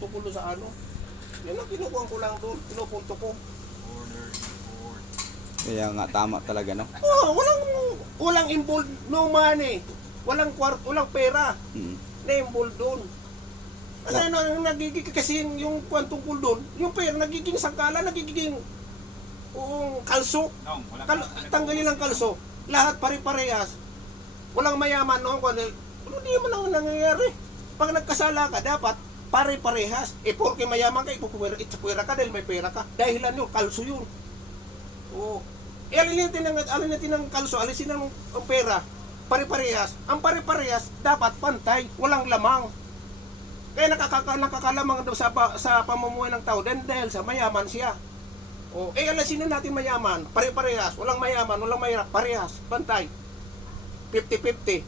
tungkol sa ano. Yan ang kinukuha ko lang doon, pinupunto ko. Kaya nga, tama talaga, no? Oh, walang walang involved no money. Walang kwart, walang pera Mm. na involved doon. Ano ano ang nagiging kasi yung, kwan tungkol doon, yung pera nagiging sangkala, nagiging um, kalso. Wala Kal tanggalin ang kalso. Lahat pare-parehas. Walang mayaman noon kung ano, hindi man ang nangyayari. Pag nagkasala ka, dapat pare-parehas. Eh, porke mayaman ka, ipupuwera, itsapwera ka dahil may pera ka. Dahilan yun, kalso yun. Oo. Eh, alin natin ang, alin natin ang kalso, alisin ang, ang pera. Pare-parehas. Ang pare-parehas, dapat pantay, walang lamang. Kaya nakakaka, nakakalamang daw sa, sa pamumuhay ng tao dahil, dahil sa mayaman siya. O, eh, alam sino natin mayaman? Pare-parehas. Walang mayaman, walang mahirap. Parehas. Pantay. 50-50.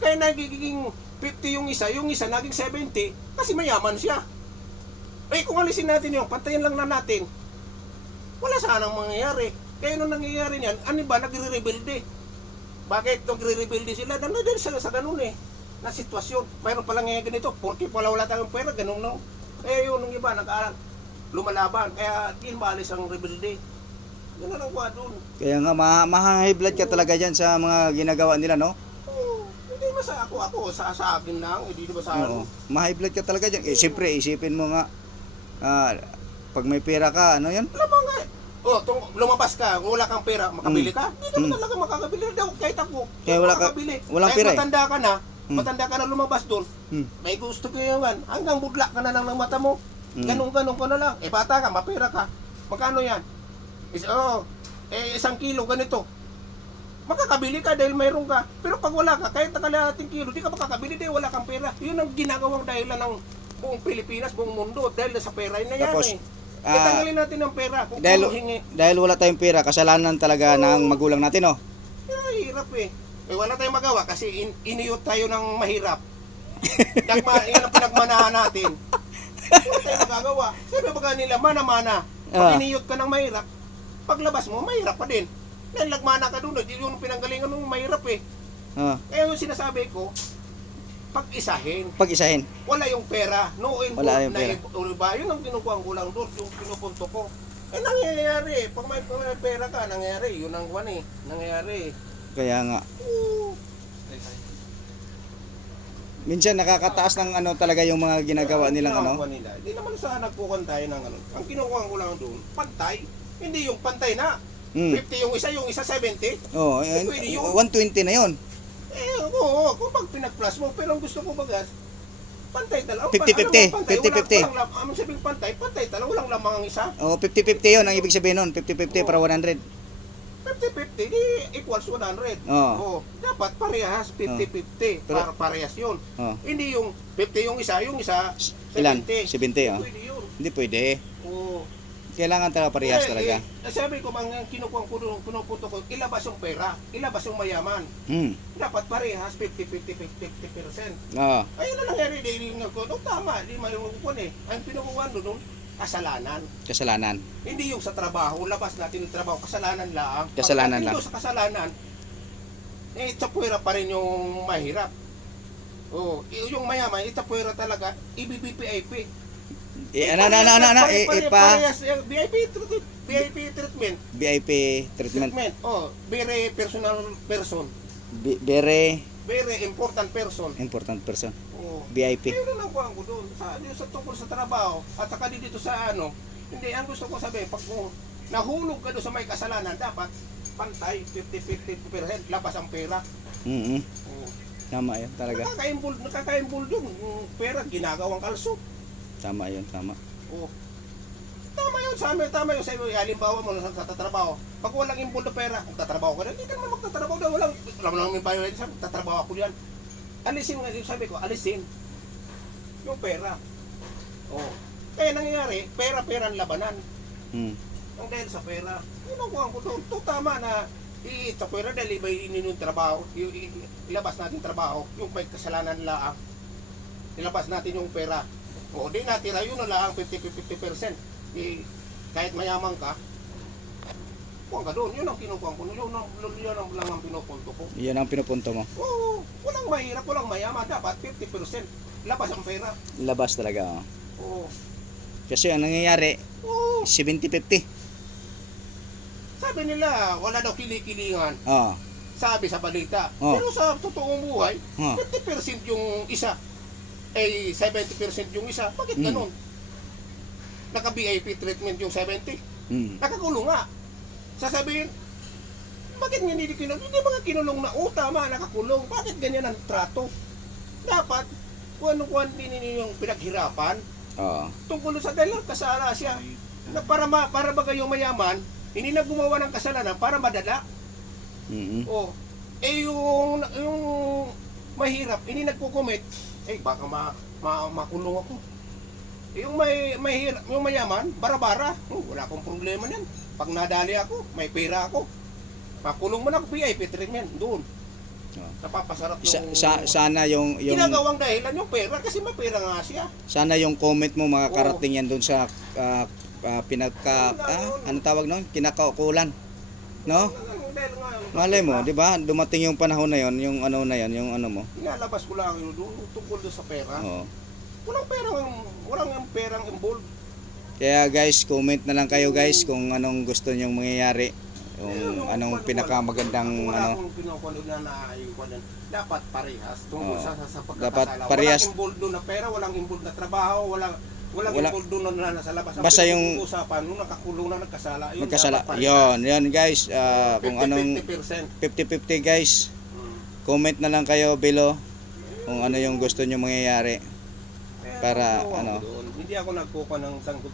Kaya nagiging 50 yung isa, yung isa naging 70 kasi mayaman siya. Eh, kung alisin natin yung pantayan lang na natin, wala sanang mangyayari. Kaya nung nangyayari niyan, ano ba, nagre-rebelde. Bakit nagre-rebelde sila? Dahil dahil sa, sa ganun eh, na sitwasyon. Mayroon palang ngayon ganito, porque pala wala tayong pera, ganun no. Eh, yun, nung iba, nag lumalaban. Kaya, di maalis ang rebelde. Ganun ang doon. Kaya nga, ma blood ka talaga dyan sa mga ginagawa nila, no? Sa ako, ako, sa, sa akin lang, hindi ba sa Oo. ano. Ma-high blood ka talaga dyan. Eh, siyempre, isipin mo nga, ah, pag may pera ka, ano yan? Alam mo nga eh. Oh, tung, lumabas ka, kung wala kang pera, makabili Mm. ka? Hindi ka Mm. talaga makakabili. Daw, kahit ako, Kaya wala ka- makakabili. walang kahit pera eh. matanda ka na, Mm. matanda ka na lumabas doon, Hmm. may gusto ko yan. Hanggang budla ka na lang ng mata mo. Mm. Ganun-ganun ka na lang. Eh, bata ka, mapera ka. Magkano yan? Is, oh, eh, isang kilo, ganito. Makakabili ka dahil mayroon ka. Pero pag wala ka, kahit nakalating kilo, di ka makakabili dahil wala kang pera. Yun ang ginagawang dahilan ng buong Pilipinas, buong mundo. Dahil sa pera yun na yan Tapos, eh. ah, tanggalin natin ang pera. Kung Dahil, hingi. dahil wala tayong pera, kasalanan talaga ng magulang natin, no? Ay, hirap eh. Eh, wala tayong magawa kasi in, iniyot tayo ng mahirap. Nagma, yan ang pinagmanahan natin. Wala tayong magagawa. Sabi ba nila, mana-mana. Ah. Pag iniyot ka ng mahirap, paglabas mo, mahirap pa din. Dahil nagmana ka doon, di yun ang pinanggalingan ng mahirap eh. Ah, Kaya yung sinasabi ko, pag-isahin. pag-isahin. Wala yung pera. No involved Wala yung na pera. involved. Ba? Yun ang kinukuha ko lang doon, yung pinupunto ko. Eh, nangyayari. Pag may, pag may pera ka, nangyayari. Yun ang kuwan eh. Nangyayari. Kaya nga, Oo. minsan nakakataas ng ano talaga yung mga ginagawa nilang ano. Ginagawa nila. Hindi naman sa nagkukuhan tayo ng ano. Ang kinukuha ko lang doon, pantay. Hindi yung pantay na. Hmm. 50 yung isa, yung isa 70. Oh, Eh, pwede yun. 120 na yon. Eh, oo, kung pag pinag-plus mo, pero ang gusto ko bagas, pantay talaga. 50-50, Ang pa- alam mo, pantay, 50-50. Walang, walang, ang sabing pantay, pantay talaga, walang lamang ang isa. Oh, 50-50 yon ang ibig sabihin nun. 50-50 Oo. para 100. 50-50, di equals 100. Oo. Oo. Dapat parehas, 50-50. Pero- para parehas yun. Oh. Hindi yung 50 yung isa, yung isa, Ilan? 70. 70, oh. Pwede yun. Hindi pwede. Oo. Kailangan talaga parehas Eh, talaga. Eh, sabi ko, mang kinukuha ko doon, pinupunto ko, ilabas yung pera, ilabas yung mayaman. Hmm. Dapat parehas, 50-50-50%. Oo. Ayun na nangyari, daily nga ko, no, tama, di mayroon eh. Ang pinukuha doon, kasalanan. Kasalanan. Hindi yung sa trabaho, labas natin yung trabaho, kasalanan lang. Kasalanan lang. Pag sa kasalanan, eh, itapwera pa rin yung mahirap. Oh, yung mayaman, itapwera talaga, IBBPIP. Eh, ano, ano, ano, ano, ano, eh, eh, pa, Parehas, eh, VIP treatment. VIP treatment. VIP treatment. Treatment. Oh, very personal person. Bi- Very Very important person. important person. Oh. VIP. Ayun lang kuha ko doon. Sa, yung sa tungkol sa trabaho at saka di dito sa ano. Hindi, ang gusto ko sabihin, pag kung nahulog ka doon sa may kasalanan, dapat pantay, 50-50% labas ang pera. Mm Oh. Tama yun talaga. Nakaka-involve, nakaka-involve yung pera, ginagawang kalso. Tama yun, tama. Oh. Tama yun sa amin, tama yun sa iyo. Halimbawa mo sa, sa tatrabaho. Pag walang na pera, kung tatrabaho ka na, hindi ka naman magtatrabaho na walang, alam lang may violence, sabi, tatrabaho ako yan. Alisin nga, yung sabi ko, alisin. Yung pera. Oh. Kaya nangyayari, pera-pera ang labanan. Hmm. Ang dahil sa pera, ginagawa ko doon. To tama na iita pera dahil iba yun yung trabaho. Yung, ilabas natin trabaho. Yung may kasalanan laang. Ilabas natin yung pera. O di natira yun na lang 50-50%. Eh, kahit mayaman ka, kuha ka doon. Yun ang kinukuha ko. Yun ang, yun ang lang ang pinupunto ko. Yan ang pinupunto mo. Oo, walang mahirap, walang mayaman. Dapat 50%. labas ang pera. Labas talaga. Oh. Oo. Kasi ang nangyayari, Oo. 70-50. Sabi nila, wala daw kilikilingan. Oh. Sabi sa balita. Oh. Pero sa totoong buhay, Oh. 50% yung isa. Eh, 70% yung isa. Bakit Mm. ganun? Naka-VIP treatment yung 70. Mm. Nakakulong nga. Sasabihin, bakit nga hindi kinulong? Hindi mga kinulong na, oh tama, nakakulong. Bakit ganyan ang trato? Dapat, kung ano kung din yung pinaghirapan, Oh. tungkol sa dahil kasala siya. Na para, ma, para bagay yung mayaman, hindi na gumawa ng kasalanan para madala. Mm. Oh, eh yung, yung mahirap, hindi nagko-commit, eh baka ma, ma, makulong ako. Eh, yung may mahirap, yung mayaman, bara-bara, oh, wala akong problema niyan. Pag nadali ako, may pera ako. Makulong mo na ako, VIP treatment, doon. Oh. Napapasarap Sa, yung... sa, sana yung yung Ginagawang dahilan yung pera kasi may pera nga siya. sana yung comment mo makakarating yan doon sa ah, ah, pinagka ah, ano tawag noon kinakaukulan no malay mo di ba dumating yung panahon na yon yung ano na yon yung ano mo Inalabas ko lang yun doon tungkol doon sa pera. Oo. Walang perang, walang yung perang involved. kaya guys comment na lang kayo guys kung anong gusto nyong mangyayari yung anong pinakamagandang ano dapat parehas tungkol sa, sa, sa Dapat pagkakasala. parehas. Walang involved na pera, walang involved na trabaho, walang Wala. involved doon na nasa labas. Ang Basta yung- usapan nung nakakulong na nagkasala, yun parehas. yon yon guys kung 50, anong 50%. 50-50 guys Mm. comment na lang kayo below kung ano yung gusto nyo mangyayari Pero Para, ano, doon, hindi ako nagkukuha ng tangkot